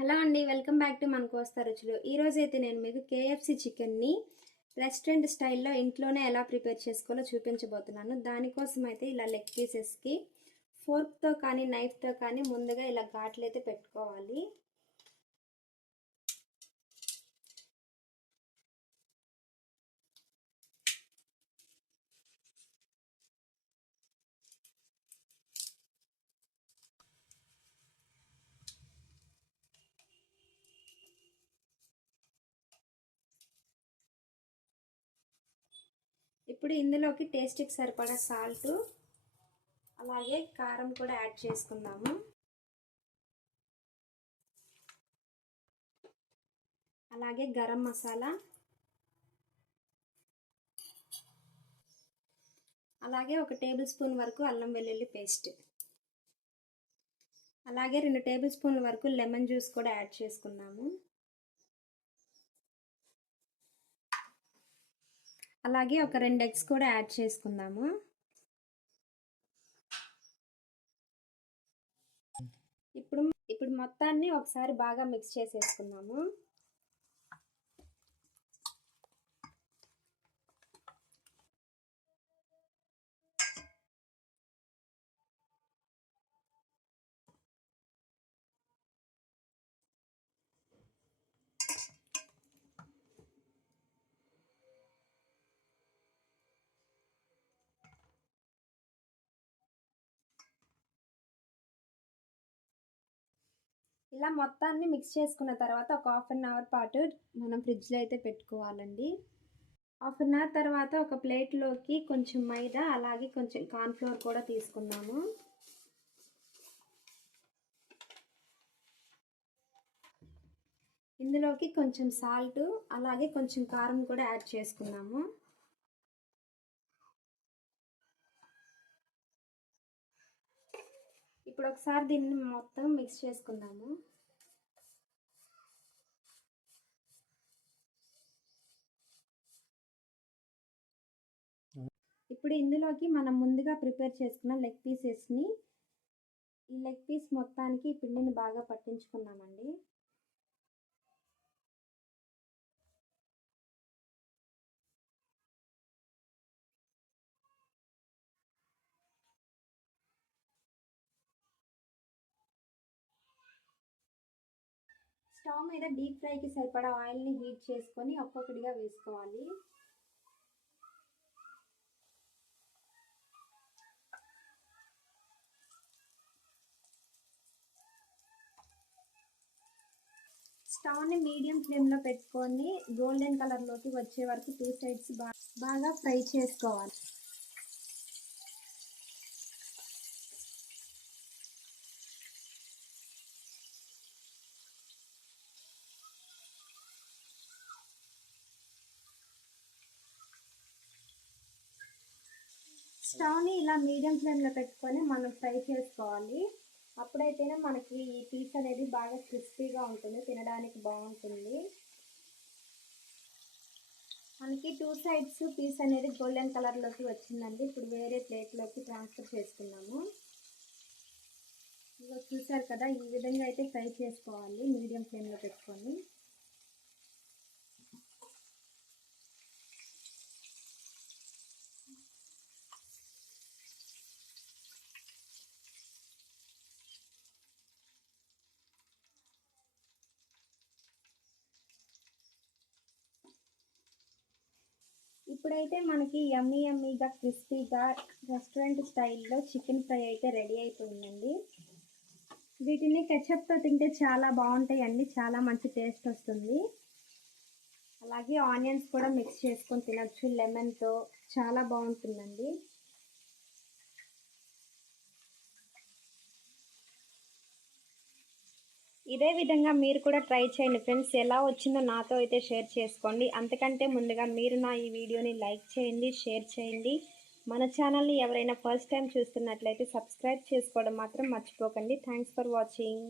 Hello అండి, welcome back to మన కోస్తా రుచులు. ఈరోజైతే నేను మీకు కేఎఫ్సి చికెన్ని రెస్టారెంట్ స్టైల్లో ఇంట్లోనే ఎలా ప్రిపేర్ చేసుకోవాలో చూపించబోతున్నాను. దానికోసం అయితే ఇలా లెగ్ పీసెస్కి ఫోర్క్తో కానీ నైఫ్తో కానీ ముందుగా ఇలా ఘాట్లు అయితే పెట్టుకోవాలి. ఇప్పుడు ఇందులోకి టేస్ట్కి సరిపడా సాల్ట్ అలాగే కారం కూడా యాడ్ చేసుకుందాము. అలాగే గరం మసాలా, అలాగే 1 టేబుల్ స్పూన్ వరకు అల్లం వెల్లుల్లి పేస్ట్, అలాగే 2 టేబుల్ స్పూన్ల వరకు లెమన్ జ్యూస్ కూడా యాడ్ చేసుకున్నాము. అలాగే ఒక 2 ఎగ్స్ కూడా యాడ్ చేసుకుందాము. ఇప్పుడు మొత్తాన్ని ఒకసారి బాగా మిక్స్ చేసేసుకుందాము. ఇలా మొత్తాన్ని మిక్స్ చేసుకున్న తర్వాత ఒక హాఫ్ అన్ అవర్ పాటు మనం ఫ్రిడ్జ్లో అయితే పెట్టుకోవాలండి. హాఫ్ అన్ అవర్ తర్వాత ఒక ప్లేట్లోకి కొంచెం మైదా అలాగే కొంచెం కార్న్ఫ్లోర్ కూడా తీసుకుందాము. ఇందులోకి కొంచెం సాల్ట్ అలాగే కొంచెం కారం కూడా యాడ్ చేసుకుందాము. ఇప్పుడు ఒకసారి దీన్ని మొత్తం మిక్స్ చేసుకుందాము. ఇప్పుడు ఇందులోకి మనం ముందుగా ప్రిపేర్ చేసుకున్న లెగ్ పీసెస్ని ఈ లెగ్ పీస్ మొత్తానికి పిండిని బాగా పట్టించుకుందామండి. స్టవ్ మీద డీప్ ఫ్రైకి సరిపడా ఆయిల్ని హీట్ చేసుకొని ఒక్కొక్కటిగా వేసుకోవాలి. స్టవ్ని మీడియం ఫ్లేమ్లో పెట్టుకొని గోల్డెన్ కలర్లోకి వచ్చే వరకు 2 సైడ్స్ బాగా ఫ్రై చేసుకోవాలి. స్టవ్ని ఇలా మీడియం ఫ్లేమ్లో పెట్టుకొని మనం ఫ్రై చేసుకోవాలి. అప్పుడైతేనే మనకి ఈ పీస్ అనేది బాగా క్రిస్పీగా ఉంటుంది, తినడానికి బాగుంటుంది. మనకి 2 సైడ్స్ పీస్ అనేది గోల్డెన్ కలర్లోకి వచ్చిందండి. ఇప్పుడు వేరే ప్లేట్లోకి ట్రాన్స్ఫర్ చేసుకున్నాము. ఇదిగో చూసారు కదా, ఈ విధంగా అయితే ఫ్రై చేసుకోవాలి మీడియం ఫ్లేమ్లో పెట్టుకొని. ఇప్పుడైతే మనకి యమ్మీగా క్రిస్పీగా రెస్టారెంట్ స్టైల్లో చికెన్ ఫ్రై అయితే రెడీ అయిపోయిందండి. వీటిని కెచప్తో తింటే చాలా బాగుంటాయండి, చాలా మంచి టేస్ట్ వస్తుంది. అలాగే ఆనియన్స్ కూడా మిక్స్ చేసుకొని తినచ్చు లెమన్తో, చాలా బాగుంటుందండి. ఇదే విధంగా మీరు కూడా ట్రై చేయండి ఫ్రెండ్స్. ఎలా వచ్చిందో నాతో అయితే షేర్ చేసుకోండి. అంతకంటే ముందుగా మీరు నా ఈ వీడియోని లైక్ చేయండి, షేర్ చేయండి. మన ఛానల్ని ఎవరైనా ఫస్ట్ టైం చూస్తున్నట్లయితే సబ్స్క్రైబ్ చేసుకోవడం మాత్రం మర్చిపోకండి. Thanks for watching.